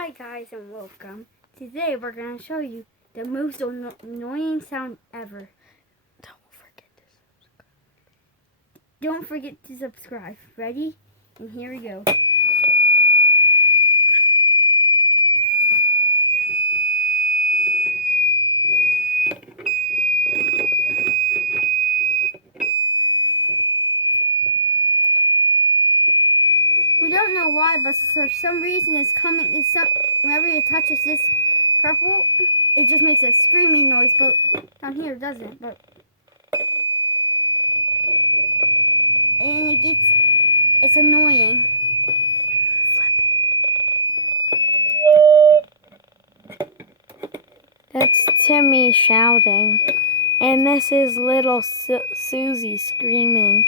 Hi guys and welcome. Today we're going to show you the most annoying sound ever. Don't forget to subscribe. Ready? And here we go. We don't know why, but for some reason whenever it touches this purple, it just makes a screaming noise, but down here it doesn't. And it's annoying. That's Timmy shouting. And this is little Susie screaming.